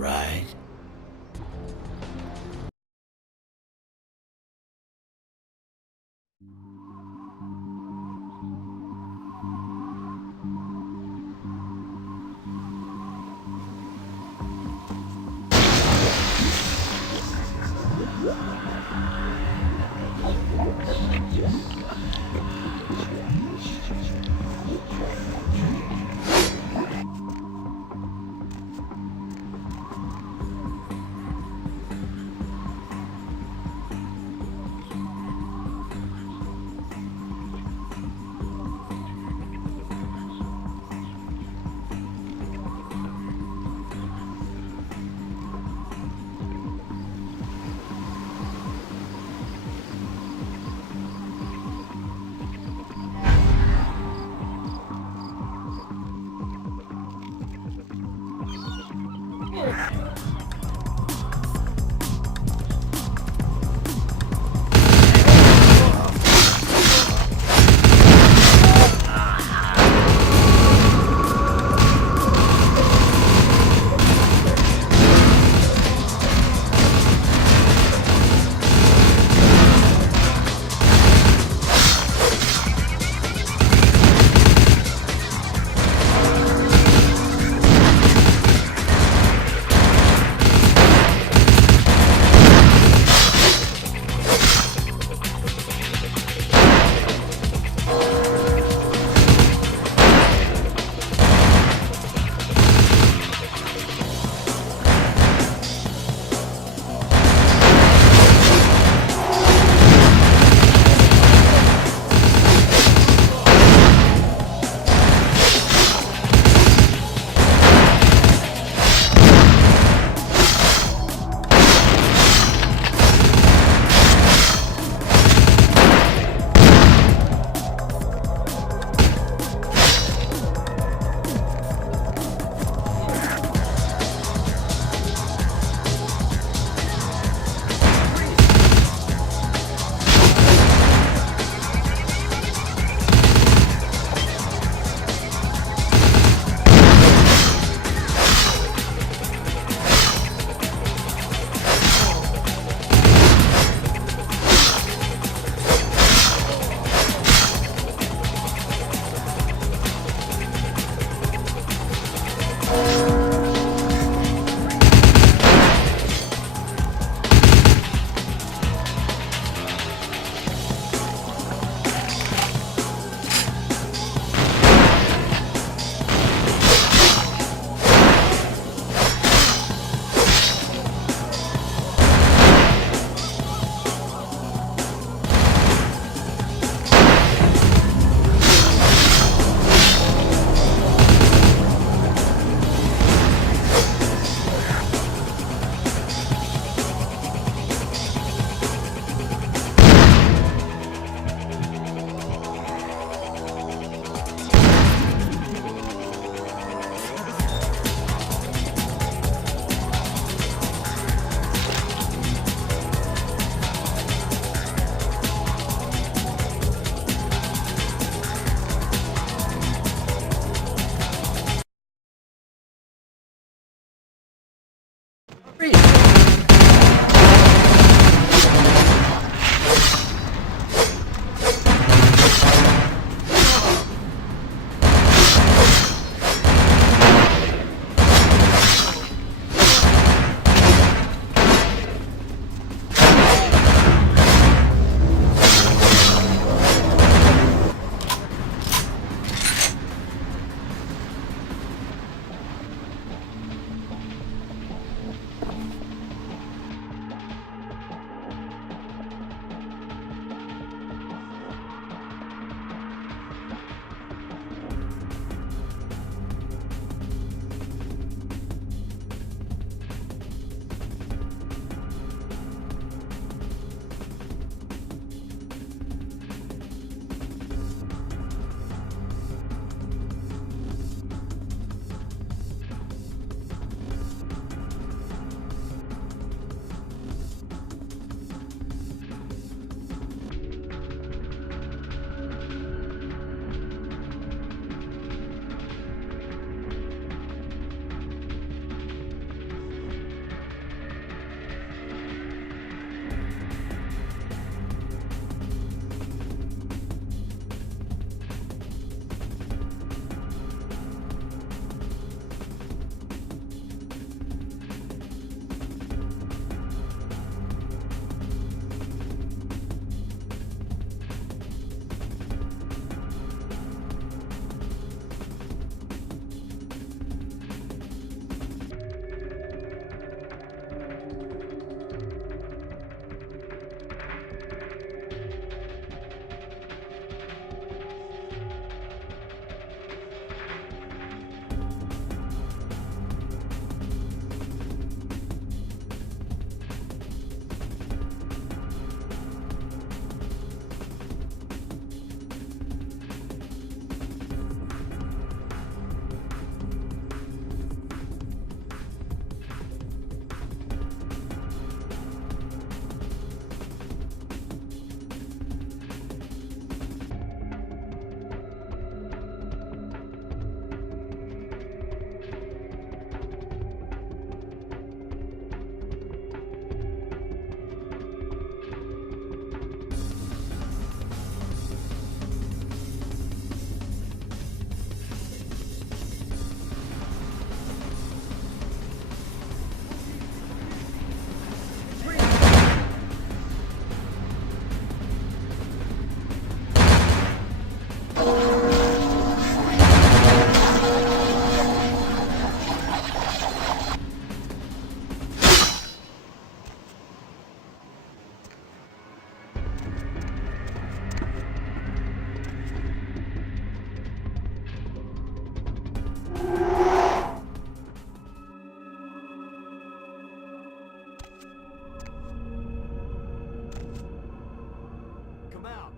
right? him out.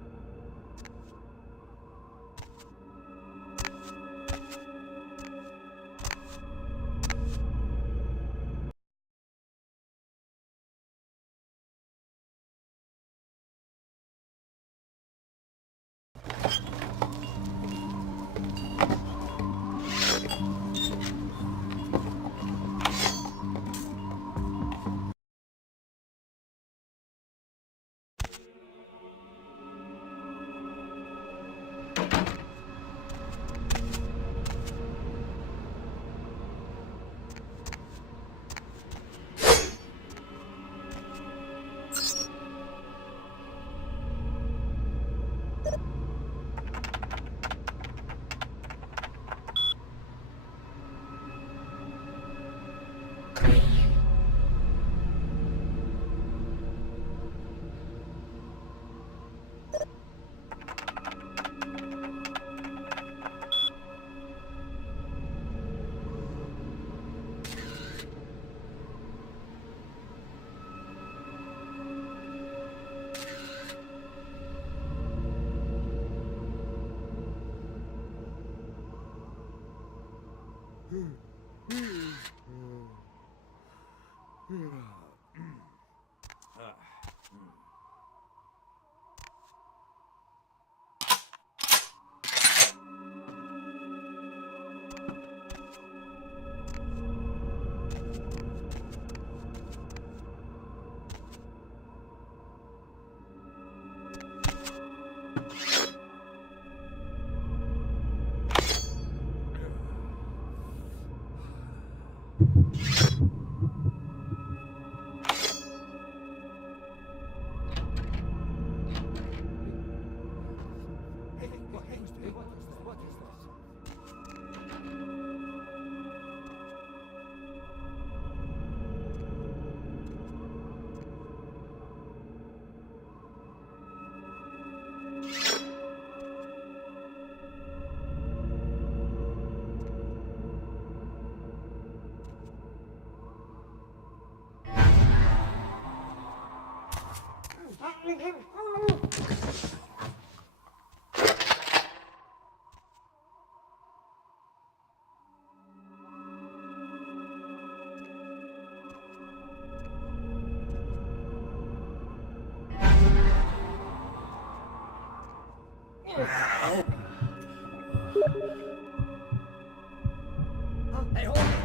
Hey, hold on.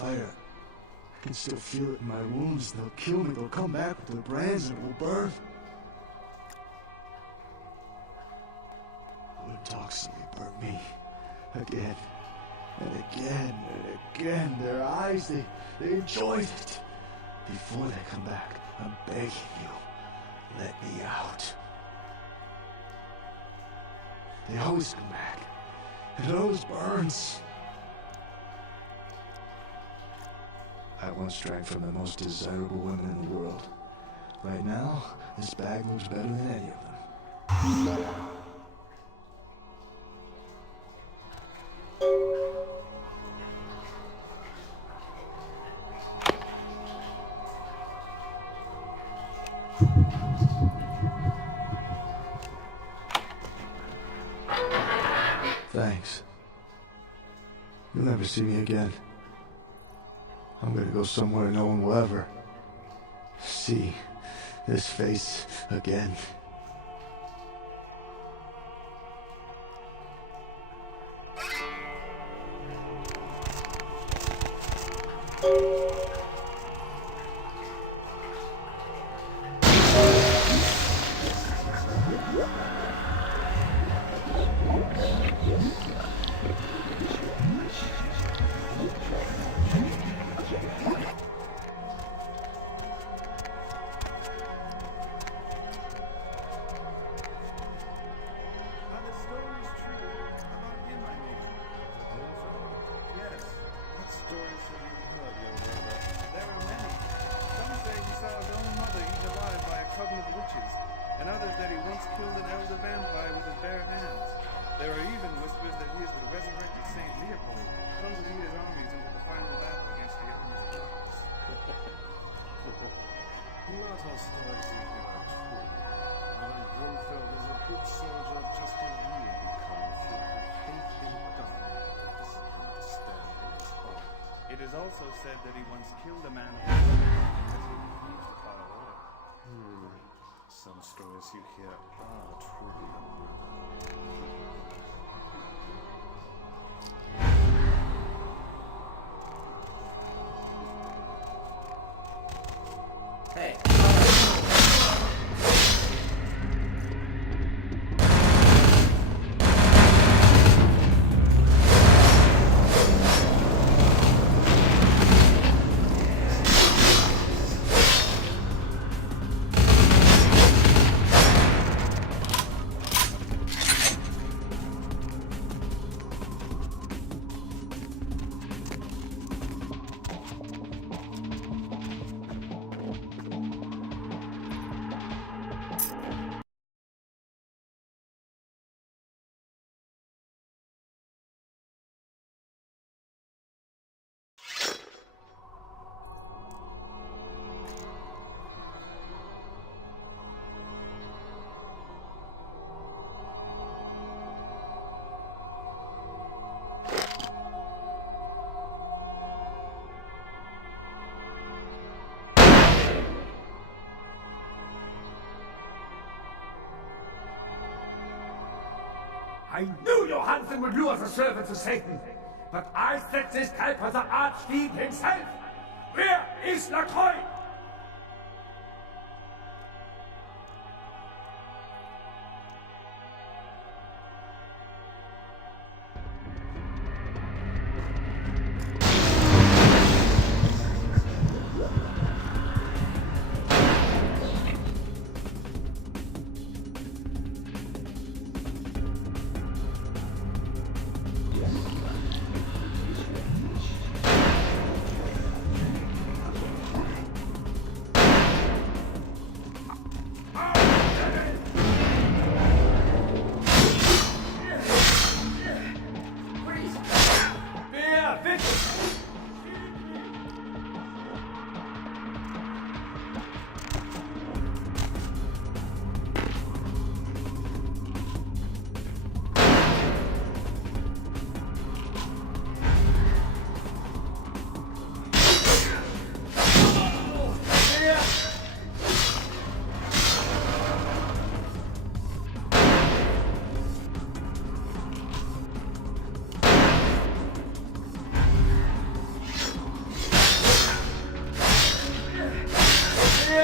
fire. I can still feel it in my wounds. They'll kill me. They'll come back with their brands and it will burn. The wood toxically burnt me. Again. And again and again. Their eyes, they enjoyed it. Before they come back, I'm begging you, let me out. They always come back. It always burns. I once drank from the most desirable women in the world. Right now, this bag looks better than any of them. Thanks. You'll never see me again. I'm gonna go somewhere no one will ever see this face again. It is also said that he once killed a man because he refused to follow order. Some stories you hear are true, brother. Hey. I knew Johansen would lure the servant to Satan, but I set this type for the Archfiend himself. Where is Lacroix?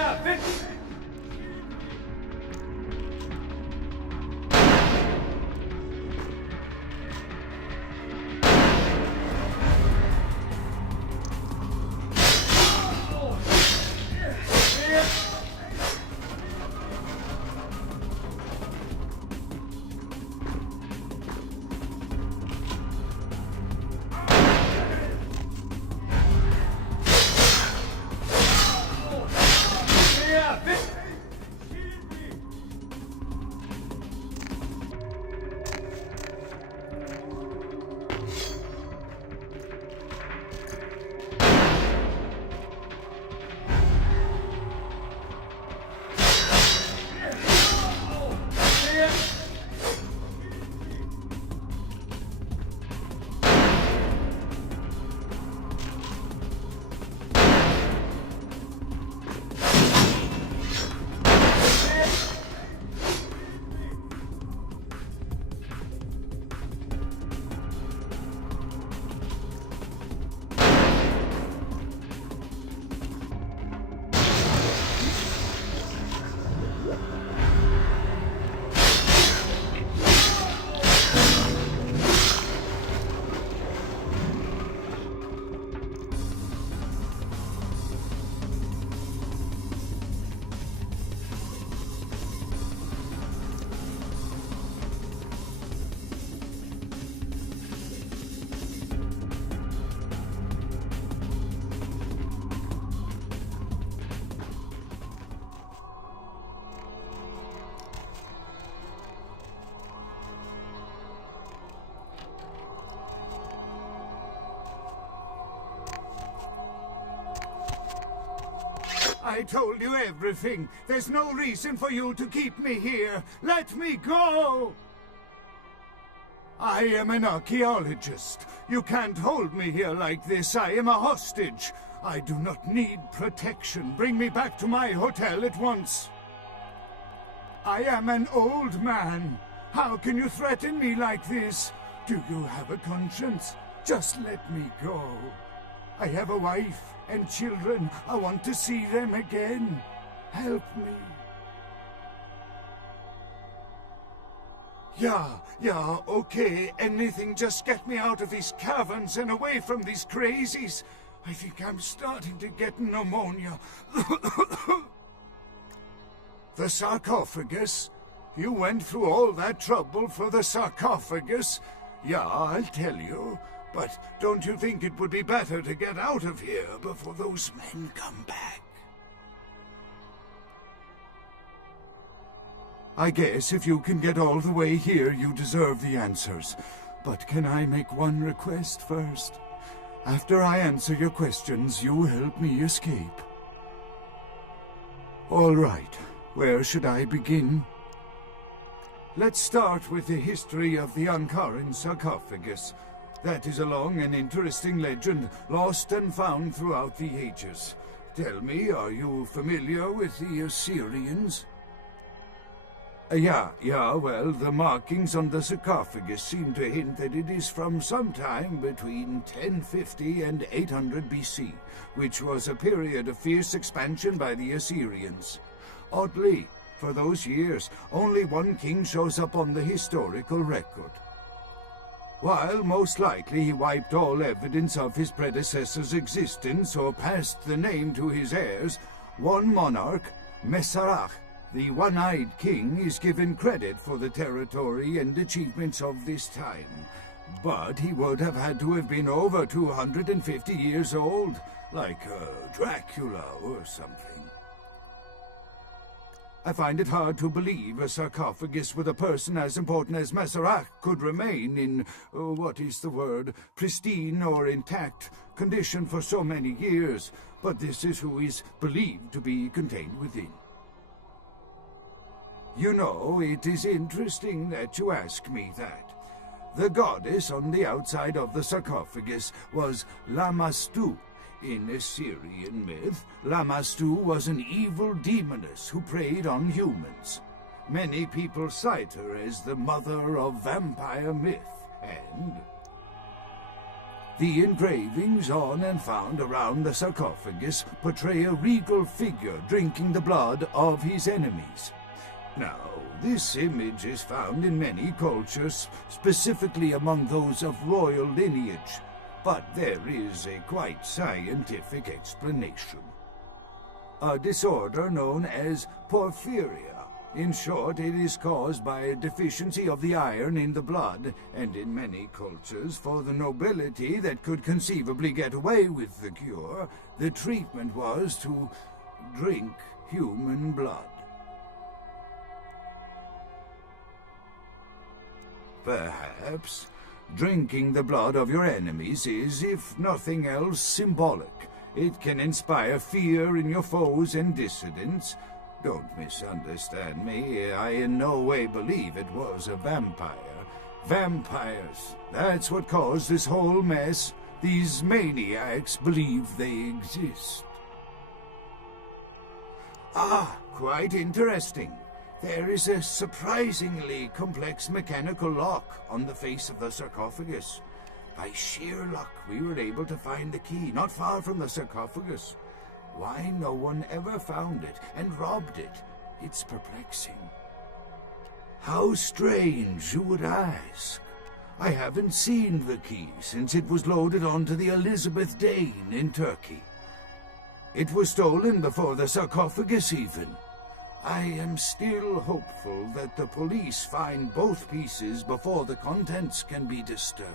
Wer will... I told you everything. There's no reason for you to keep me here. Let me go! I am an archaeologist. You can't hold me here like this. I am a hostage. I do not need protection. Bring me back to my hotel at once. I am an old man. How can you threaten me like this? Do you have a conscience? Just let me go. I have a wife and children. I want to see them again. Help me. Yeah, okay. Anything, just get me out of these caverns and away from these crazies. I think I'm starting to get pneumonia. The sarcophagus? You went through all that trouble for the sarcophagus? Yeah, I'll tell you. But don't you think it would be better to get out of here before those men come back? I guess if you can get all the way here, you deserve the answers. But can I make one request first? After I answer your questions, you help me escape. All right. Where should I begin? Let's start with the history of the Ankaran sarcophagus. That is a long and interesting legend, lost and found throughout the ages. Tell me, are you familiar with the Assyrians? Yeah, well, the markings on the sarcophagus seem to hint that it is from sometime between 1050 and 800 BC, which was a period of fierce expansion by the Assyrians. Oddly, for those years, only one king shows up on the historical record. While most likely he wiped all evidence of his predecessor's existence or passed the name to his heirs, one monarch, Masquerade, the one-eyed king, is given credit for the territory and achievements of this time. But he would have had to have been over 250 years old, like Dracula or something. I find it hard to believe a sarcophagus with a person as important as Masquerade could remain in, pristine or intact condition for so many years, but this is who is believed to be contained within. You know, it is interesting that you ask me that. The goddess on the outside of the sarcophagus was Lamashtu. In Assyrian myth, Lamashtu was an evil demoness who preyed on humans. Many people cite her as the mother of vampire myth, and The engravings on and found around the sarcophagus portray a regal figure drinking the blood of his enemies. Now, this image is found in many cultures, specifically among those of royal lineage, but there is a quite scientific explanation. A disorder known as porphyria. In short, it is caused by a deficiency of the iron in the blood, and in many cultures, for the nobility that could conceivably get away with the cure, the treatment was to drink human blood. Perhaps drinking the blood of your enemies is, if nothing else, symbolic. It can inspire fear in your foes and dissidents. Don't misunderstand me. I in no way believe it was a vampire. Vampires, that's what caused this whole mess. These maniacs believe they exist. Ah, quite interesting. There is a surprisingly complex mechanical lock on the face of the sarcophagus. By sheer luck, we were able to find the key not far from the sarcophagus. Why no one ever found it and robbed it? It's perplexing. How strange, you would ask. I haven't seen the key since it was loaded onto the Elizabeth Dane in Turkey. It was stolen before the sarcophagus even. I am still hopeful that the police find both pieces before the contents can be disturbed.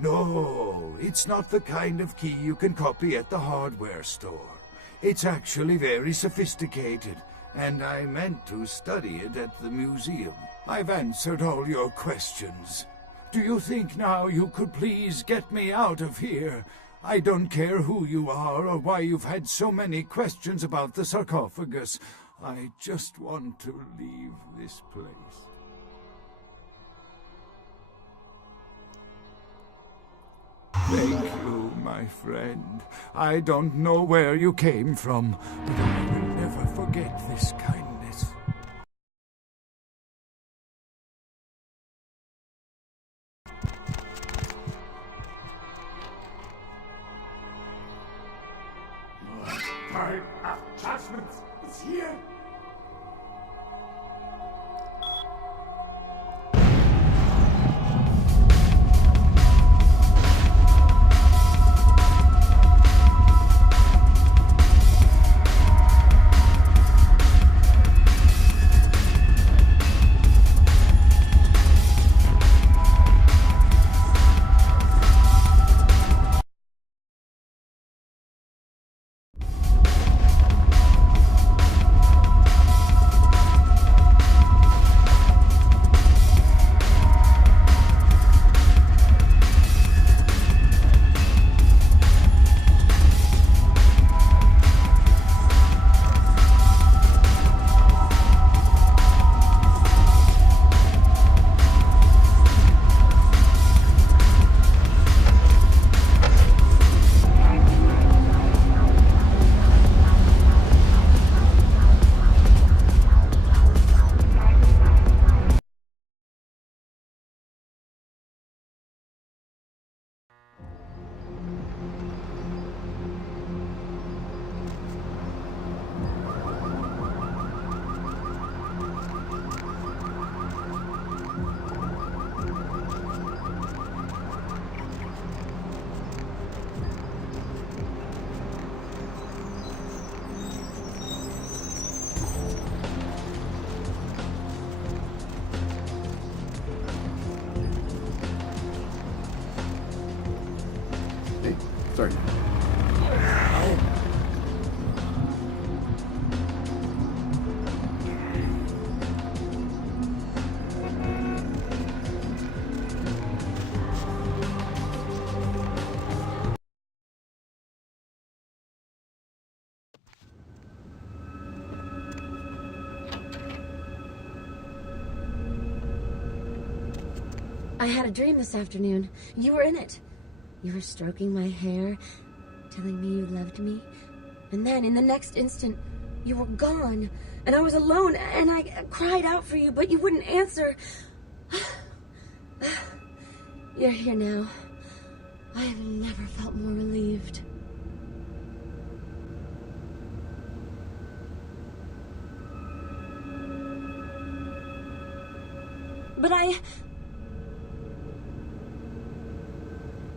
No, it's not the kind of key you can copy at the hardware store. It's actually very sophisticated, and I meant to study it at the museum. I've answered all your questions. Do you think now you could please get me out of here? I don't care who you are or why you've had so many questions about the sarcophagus. I just want to leave this place. Thank you, my friend. I don't know where you came from, but I will never forget this kindness. Time of judgment is here. Sorry. I had a dream this afternoon. You were in it. You were stroking my hair, telling me you loved me. And then, in the next instant, you were gone. And I was alone, and I cried out for you, but you wouldn't answer. You're here now. I have never felt more relieved. But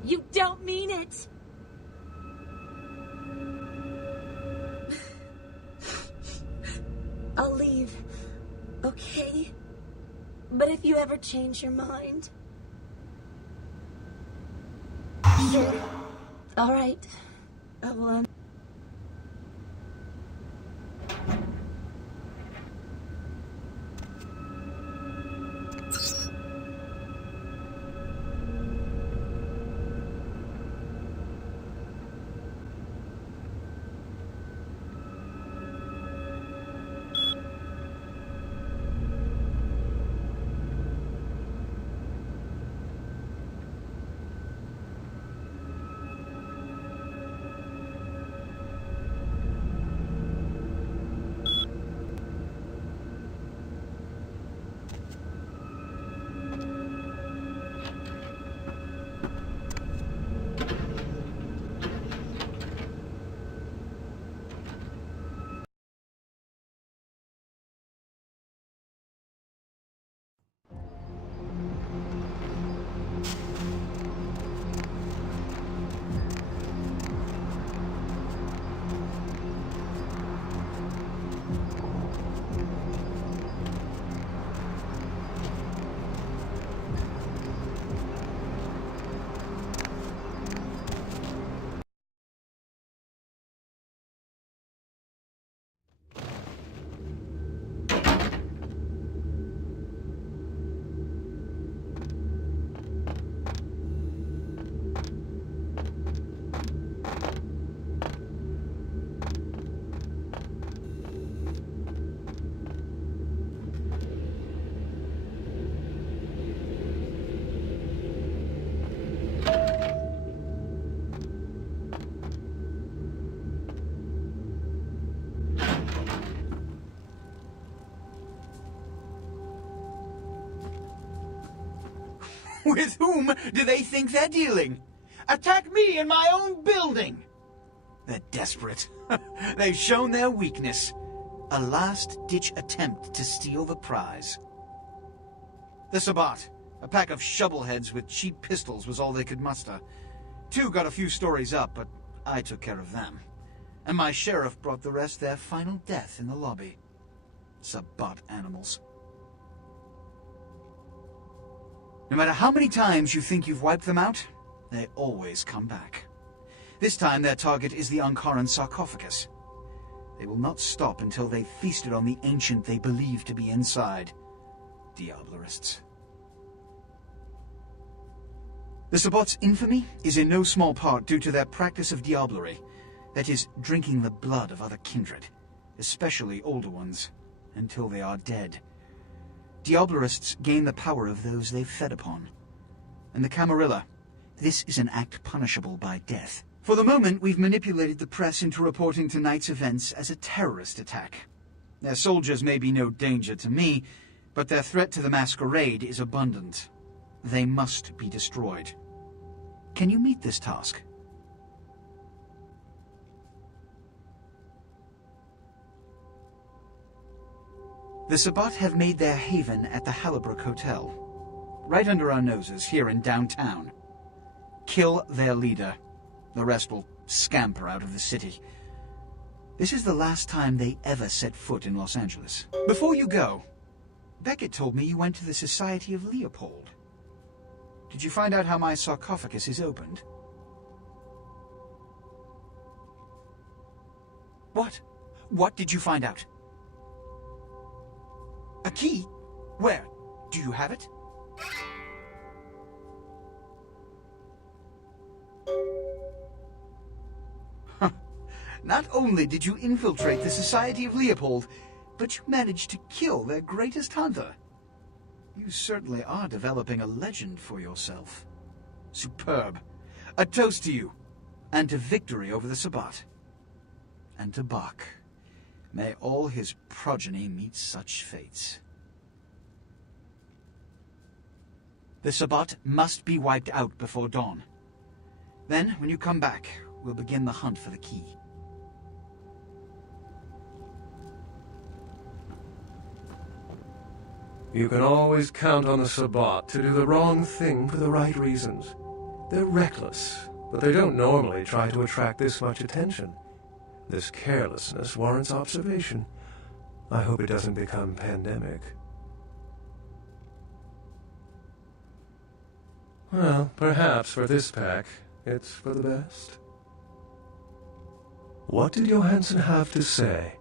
You don't mean it! I'll leave, okay? But if you ever change your mind... Sure. All right. I'll, With whom do they think they're dealing? Attack me in my own building! They're desperate. They've shown their weakness. A last-ditch attempt to steal the prize. The Sabbat, a pack of shovelheads with cheap pistols, was all they could muster. Two got a few stories up, but I took care of them. And my sheriff brought the rest their final death in the lobby. Sabbat animals. No matter how many times you think you've wiped them out, they always come back. This time their target is the Ankaran sarcophagus. They will not stop until they've feasted on the ancient they believe to be inside. Diablerists. The Sabbat's infamy is in no small part due to their practice of diablerie, that is, drinking the blood of other kindred, especially older ones, until they are dead. Diablerists gain the power of those they've fed upon. And the Camarilla, this is an act punishable by death. For the moment, we've manipulated the press into reporting tonight's events as a terrorist attack. Their soldiers may be no danger to me, but their threat to the Masquerade is abundant. They must be destroyed. Can you meet this task? The Sabbat have made their haven at the Hallibrook Hotel, right under our noses here in downtown. Kill their leader. The rest will scamper out of the city. This is the last time they ever set foot in Los Angeles. Before you go, Beckett told me you went to the Society of Leopold. Did you find out how my sarcophagus is opened? What? What did you find out? A key? Where? Do you have it? Not only did you infiltrate the Society of Leopold, but you managed to kill their greatest hunter. You certainly are developing a legend for yourself. Superb. A toast to you, and to victory over the Sabbat. And to Bach. May all his progeny meet such fates. The Sabbat must be wiped out before dawn. Then, when you come back, we'll begin the hunt for the key. You can always count on the Sabbat to do the wrong thing for the right reasons. They're reckless, but they don't normally try to attract this much attention. This carelessness warrants observation. I hope it doesn't become pandemic. Well, perhaps for this pack, it's for the best. What did Johansson have to say?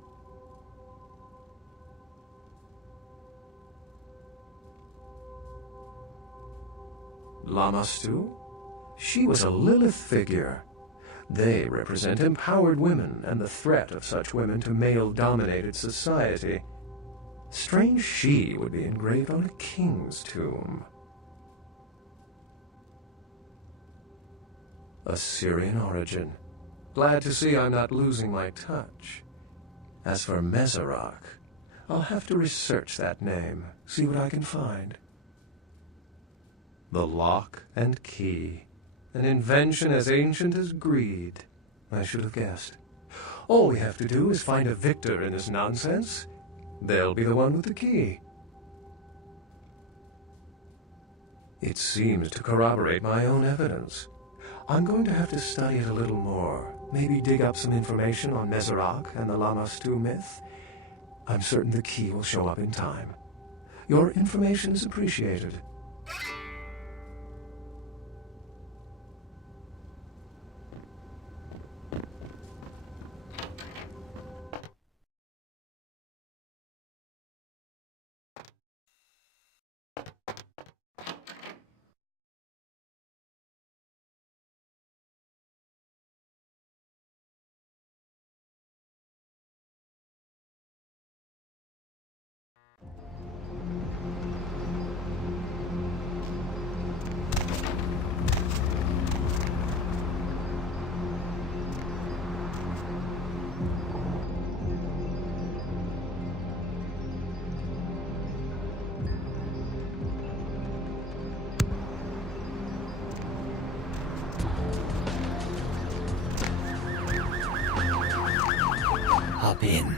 Lamastu? She was a Lilith figure. They represent empowered women and the threat of such women to male-dominated society. Strange she would be engraved on a king's tomb. Assyrian origin. Glad to see I'm not losing my touch. As for Mesarach, I'll have to research that name, see what I can find. The lock and key. An invention as ancient as greed. I should have guessed. All we have to do is find a victor in this nonsense. They'll be the one with the key. It seems to corroborate my own evidence. I'm going to have to study it a little more. Maybe dig up some information on Mesarach and the Lamastu myth. I'm certain the key will show up in time. Your information is appreciated. Hop in.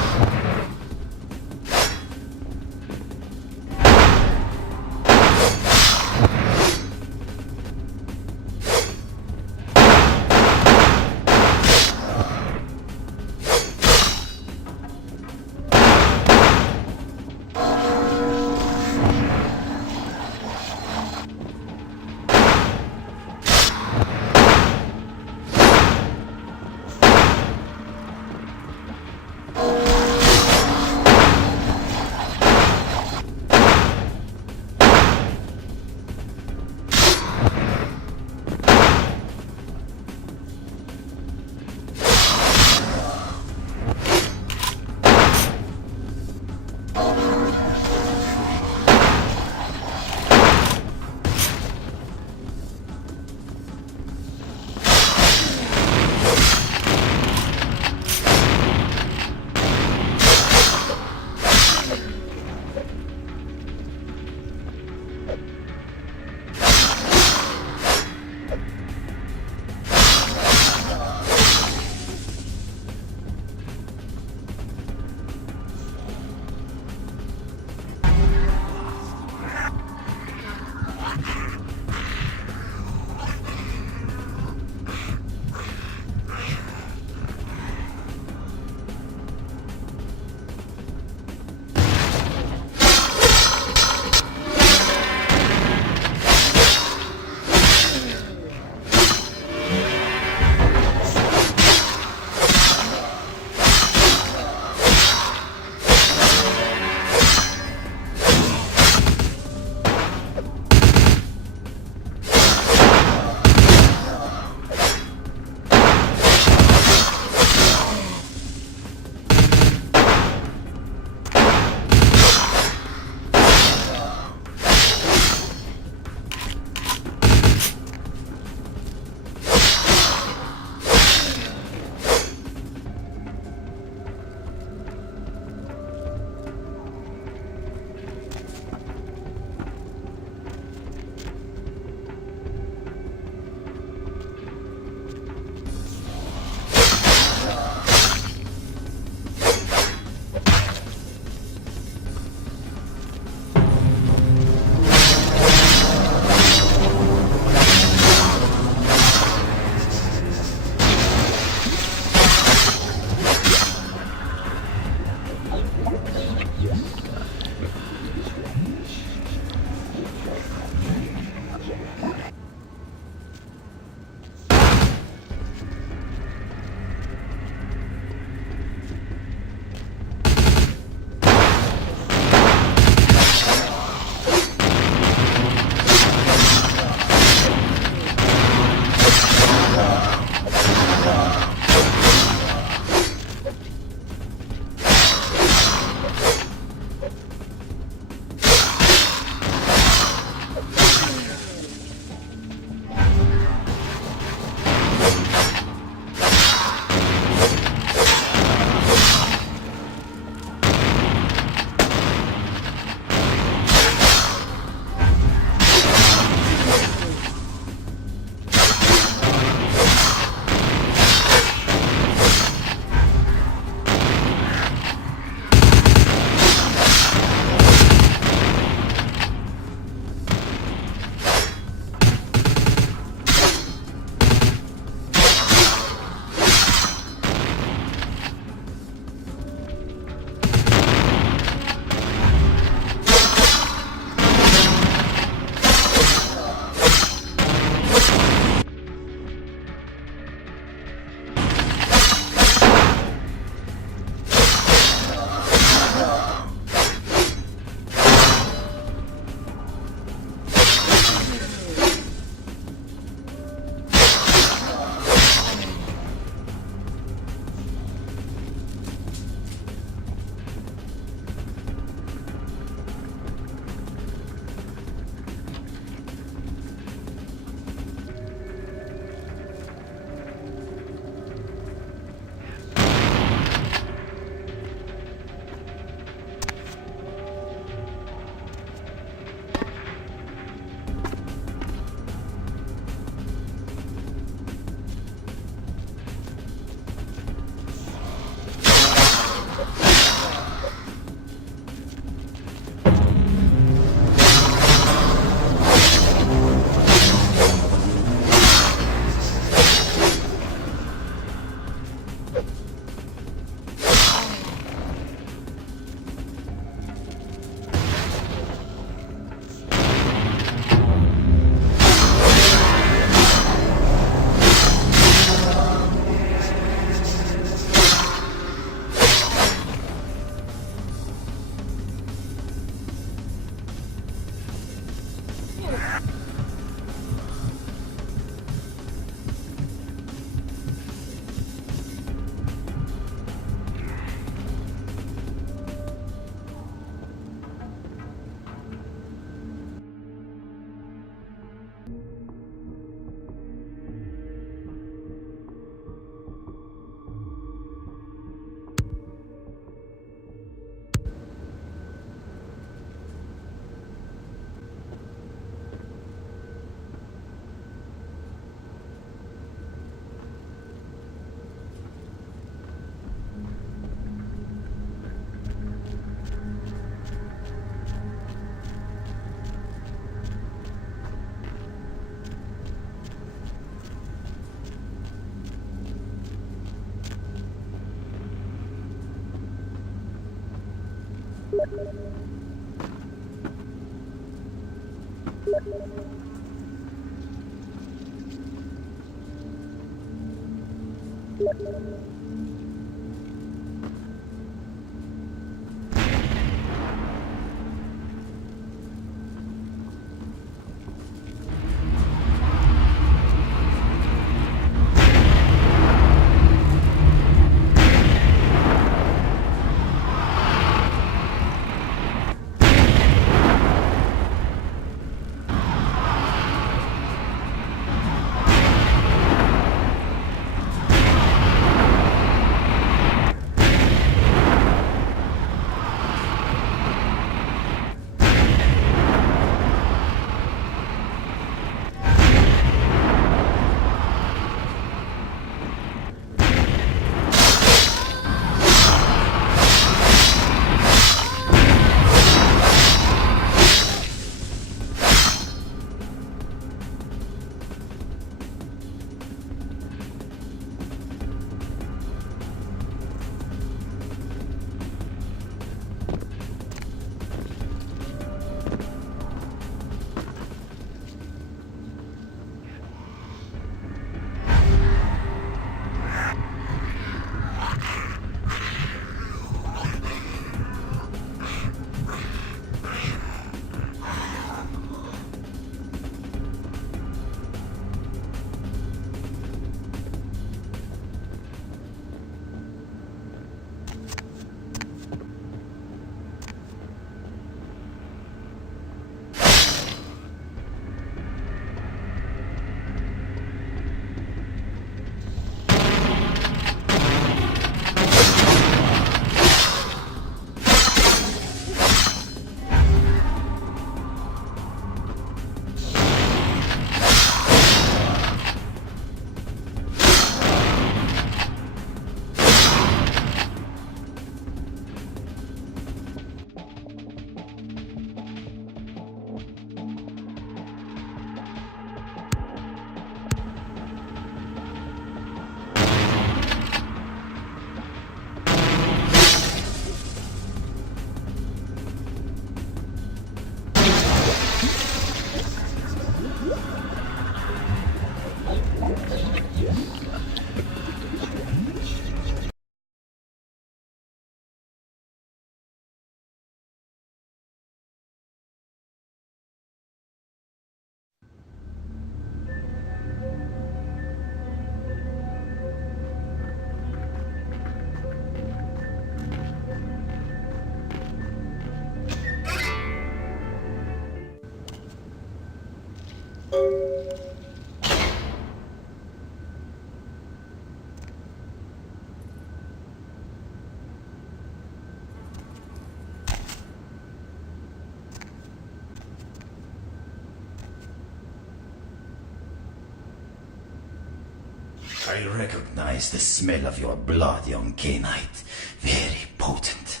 I recognize the smell of your blood, young Cainite. Very potent.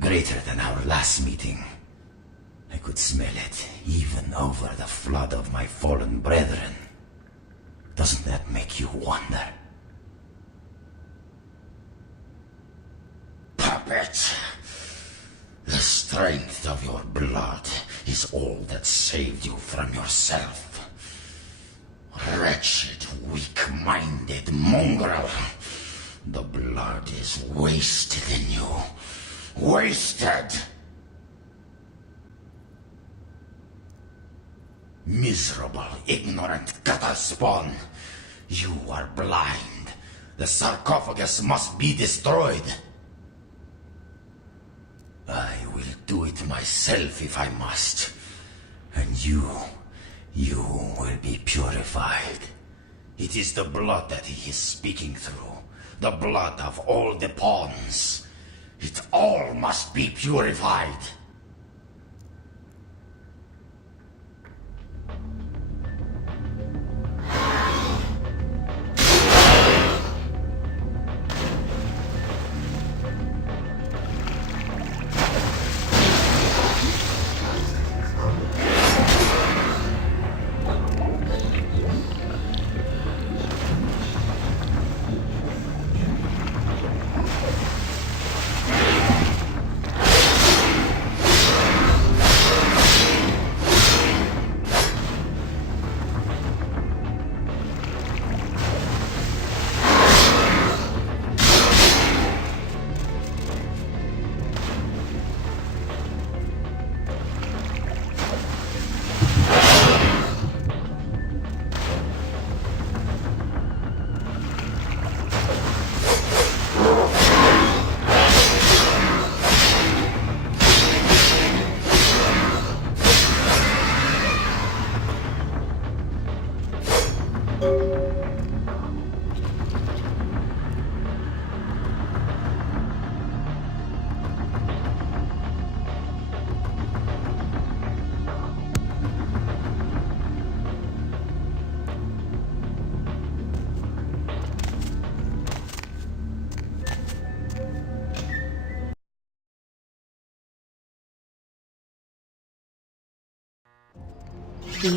Greater than our last meeting. I could smell it, even over the flood of my fallen brethren. Doesn't that make you wonder? Puppet! The strength of your blood is all that saved you from yourself. Wretched, weak-minded mongrel. The blood is wasted in you. Wasted! Miserable, ignorant cattle spawn. You are blind. The sarcophagus must be destroyed. I will do it myself if I must. And you will be purified. It is the blood that he is speaking through. The blood of all the pawns. It all must be purified. Be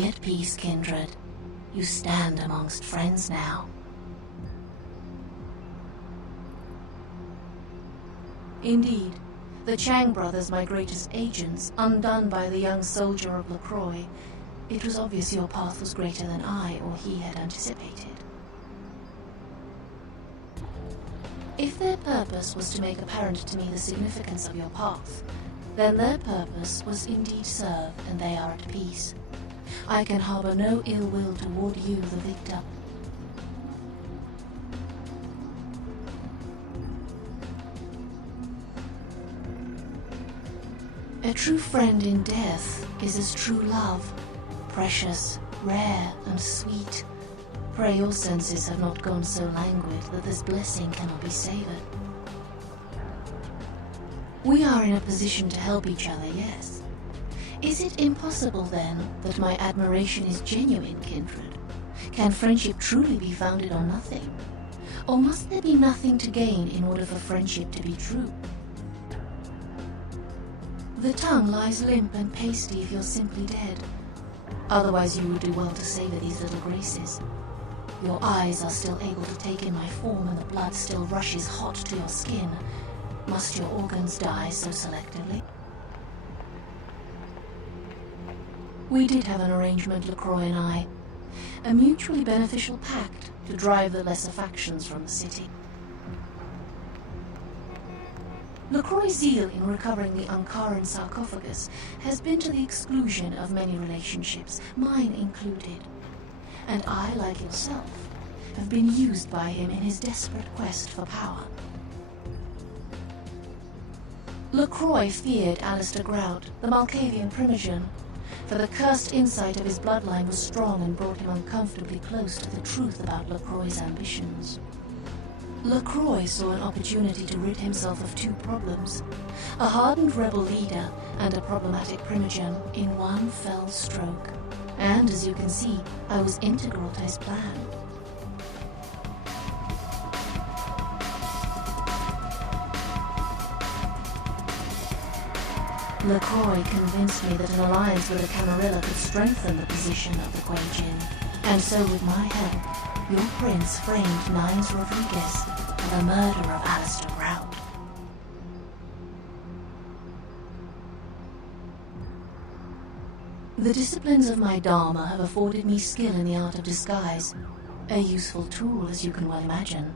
at peace, kindred. You stand amongst friends now. Indeed, the Chang brothers, my greatest agents, undone by the young soldier of LaCroix, it was obvious your path was greater than I or he had anticipated. If their purpose was to make apparent to me the significance of your path, then their purpose was indeed served, and they are at peace. I can harbor no ill will toward you, the victor. A true friend in death is as true love, precious, rare, and sweet. Pray your senses have not gone so languid that this blessing cannot be savored. We are in a position to help each other, yes. Is it impossible, then, that my admiration is genuine, kindred? Can friendship truly be founded on nothing? Or must there be nothing to gain in order for friendship to be true? The tongue lies limp and pasty if you're simply dead. Otherwise you would do well to savor these little graces. Your eyes are still able to take in my form, and the blood still rushes hot to your skin. Must your organs die so selectively? We did have an arrangement, LaCroix and I. A mutually beneficial pact to drive the lesser factions from the city. LaCroix's zeal in recovering the Ankaran sarcophagus has been to the exclusion of many relationships, mine included. And I, like yourself, have been used by him in his desperate quest for power. LaCroix feared Alistair Grout, the Malkavian Primogen, for the cursed insight of his bloodline was strong and brought him uncomfortably close to the truth about LaCroix's ambitions. LaCroix saw an opportunity to rid himself of two problems, a hardened rebel leader and a problematic Primogen, in one fell stroke. And as you can see, I was integral to his plan. LaCroix convinced me that an alliance with a Camarilla could strengthen the position of the Kuei-Jin. And so with my help, your prince framed Nines Rodriguez for the murder of Alistair Grout. The disciplines of my Dharma have afforded me skill in the art of disguise, a useful tool, as you can well imagine.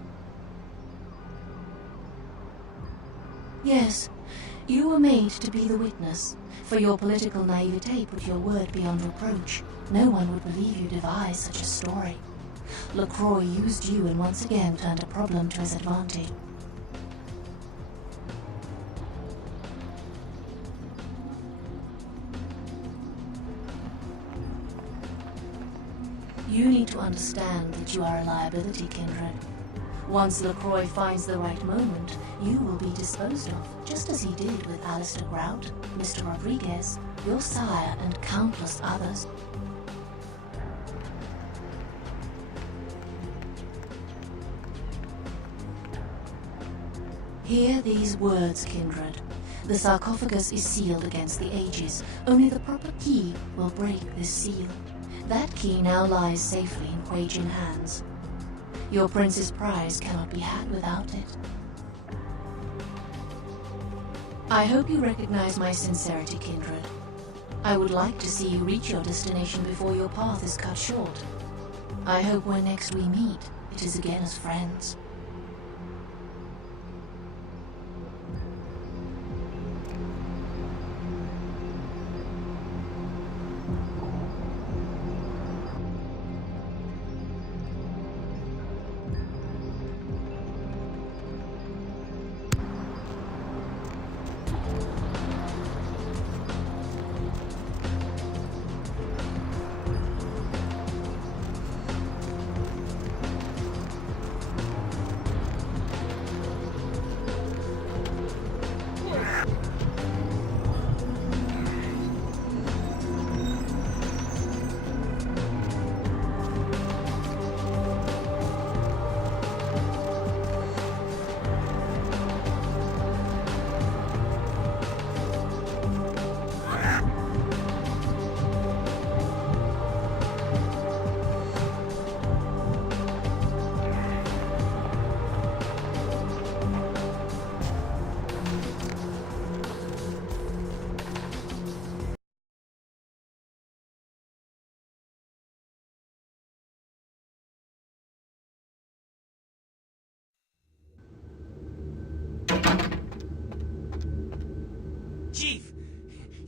Yes, you were made to be the witness, for your political naivete put your word beyond reproach. No one would believe you devised such a story. LaCroix used you and once again turned a problem to his advantage. You need to understand that you are a liability, kindred. Once LaCroix finds the right moment, you will be disposed of, just as he did with Alistair Grout, Mr. Rodriguez, your sire, and countless others. Hear these words, kindred. The sarcophagus is sealed against the ages. Only the proper key will break this seal. That key now lies safely in Kuei-Jin hands. Your prince's prize cannot be had without it. I hope you recognize my sincerity, kindred. I would like to see you reach your destination before your path is cut short. I hope when next we meet, it is again as friends.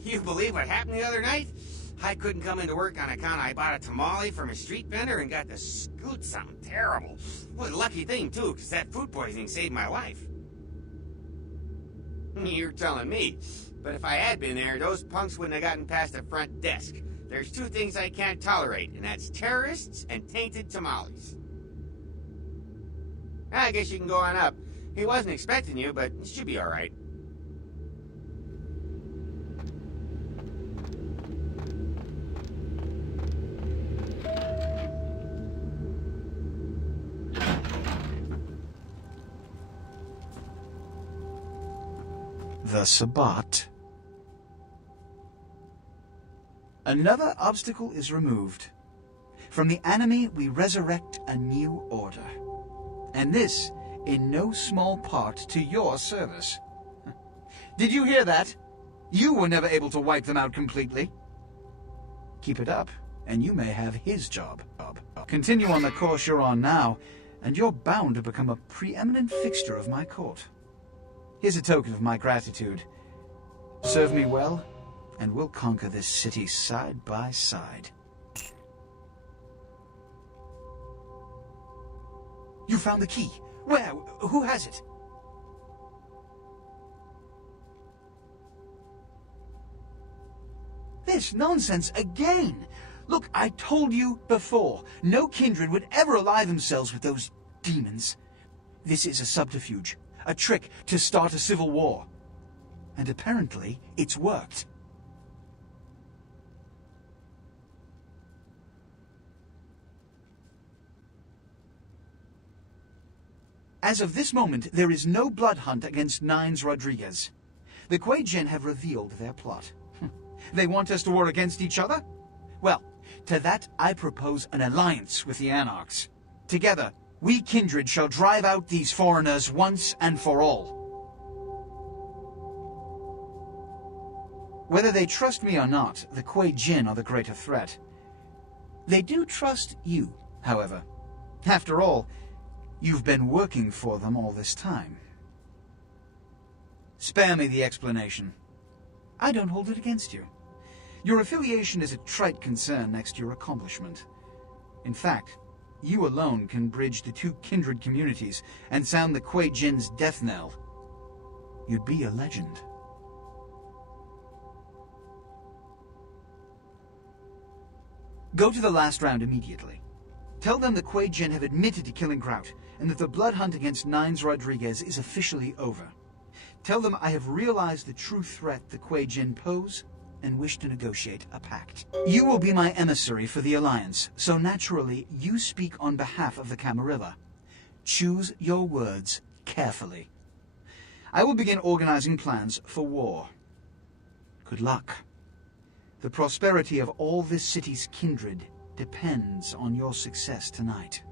You believe what happened the other night? I couldn't come into work on account I bought a tamale from a street vendor and got to scoot something terrible. What a lucky thing, too, because that food poisoning saved my life. You're telling me. But if I had been there, those punks wouldn't have gotten past the front desk. There's two things I can't tolerate, and that's terrorists and tainted tamales. I guess you can go on up. He wasn't expecting you, but it should be all right. The Sabbat. Another obstacle is removed. From the enemy we resurrect a new order. And this in no small part to your service. Did you hear that? You were never able to wipe them out completely. Keep it up, and you may have his job. Continue on the course you're on now, and you're bound to become a preeminent fixture of my court. Here's a token of my gratitude. Serve me well, and we'll conquer this city side by side. You found the key. Where? Who has it? This nonsense again! Look, I told you before, no kindred would ever ally themselves with those demons. This is a subterfuge, a trick to start a civil war. And apparently, it's worked. As of this moment, there is no blood hunt against Nines Rodriguez. The Kuei-Jin have revealed their plot. They want us to war against each other? Well, to that I propose an alliance with the Anarchs. Together, we kindred shall drive out these foreigners once and for all. Whether they trust me or not, the Kuei-Jin are the greater threat. They do trust you, however. After all, you've been working for them all this time. Spare me the explanation. I don't hold it against you. Your affiliation is a trite concern next to your accomplishment. In fact, you alone can bridge the two kindred communities and sound the Kuei-Jin's death knell. You'd be a legend. Go to the last round immediately. Tell them the Kuei-Jin have admitted to killing Grout, and that the blood hunt against Nines Rodriguez is officially over. Tell them I have realized the true threat the Kuei-Jin pose, and wish to negotiate a pact. You will be my emissary for the Alliance, so naturally you speak on behalf of the Camarilla. Choose your words carefully. I will begin organizing plans for war. Good luck. The prosperity of all this city's kindred depends on your success tonight.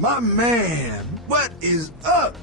My man, what is up?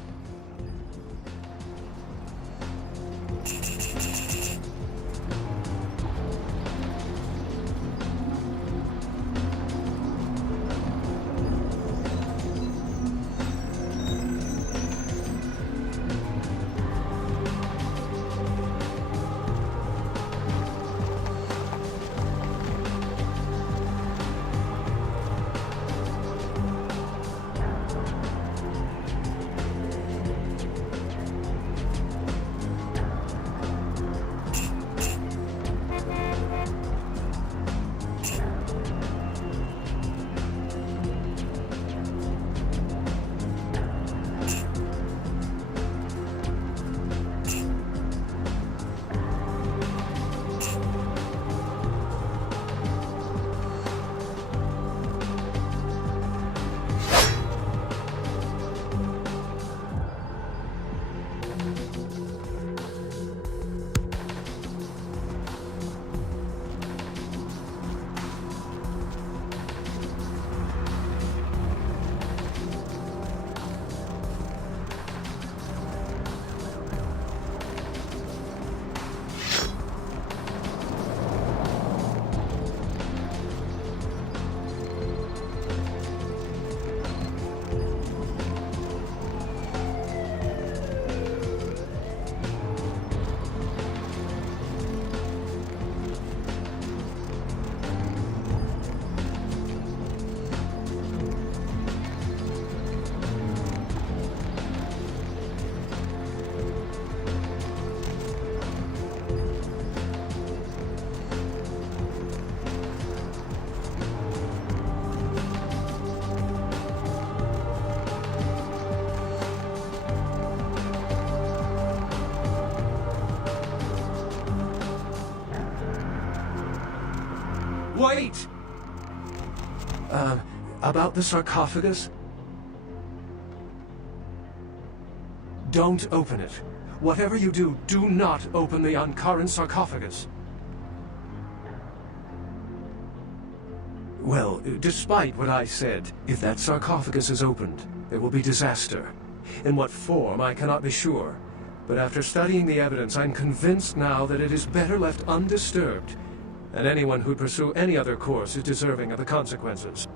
Wait! About the sarcophagus? Don't open it. Whatever you do, do not open the Ankaran sarcophagus. Well, despite what I said, if that sarcophagus is opened, there will be disaster. In what form, I cannot be sure. But after studying the evidence, I'm convinced now that it is better left undisturbed, and anyone who'd pursue any other course is deserving of the consequences.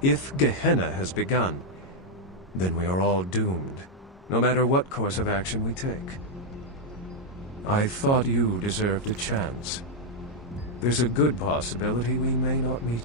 If Gehenna has begun, then we are all doomed, no matter what course of action we take. I thought you deserved a chance. There's a good possibility we may not meet.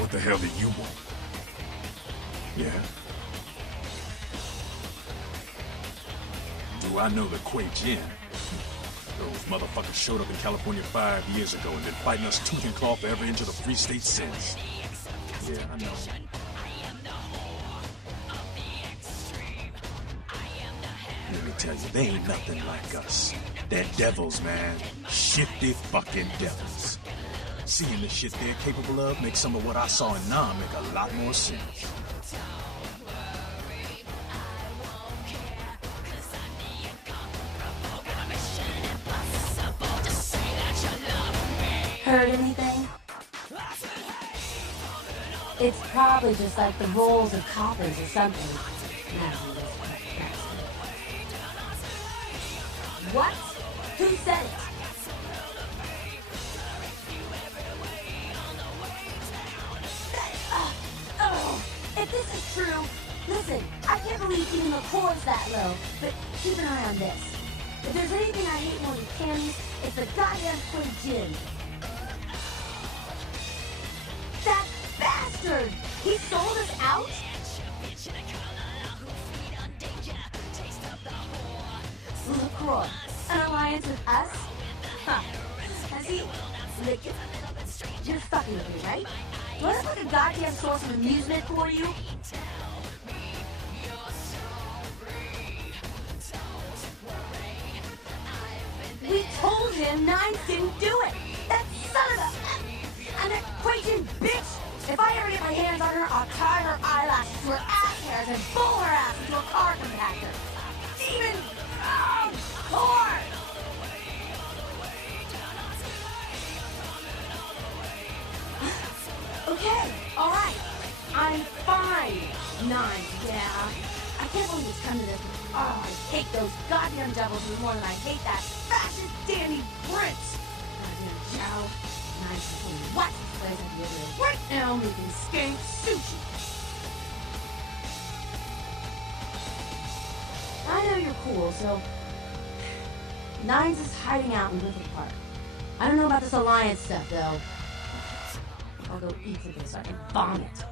What the hell did you want? Yeah? Do I know the Kuei-Jin? Those motherfuckers showed up in California 5 years ago and been fighting us tooth and claw for every inch of the free state since. Yeah, I know. Let me tell you, they ain't nothing like us. They're devils, man. Shifty fucking devils. Seeing the shit they're capable of makes some of what I saw in Nam make a lot more sense. Heard anything? It's probably just like the rolls of coppers or something. What? Who said it? If this is true, listen, I can't believe even the core's that low, but keep an eye on this. If there's anything I hate more than candies, it's the goddamn Kuei-Jin. That bastard! He sold us out? LaCroix, an alliance with us? Huh. Has he... You're fucking with me, right? Do I look like a goddamn source of amusement for you? We told him Nines didn't do it! That son of a... And that Kuei-Jin bitch! If I ever get my hands on her, I'll tie her eyelashes to her ass hairs and pull her ass into a car compactor. Demon... Core! Okay, alright. I'm fine. Nines, yeah. I can't believe it's come to this. Oh, I hate those goddamn devils more than I hate that fascist dandy prince. Goddamn Joe. Nines is pulling what's his place at the other right now making skank sushi. I know you're cool, so... Nines is hiding out in Griffith Park. I don't know about this alliance stuff, though. I'll go eat something so I can vomit.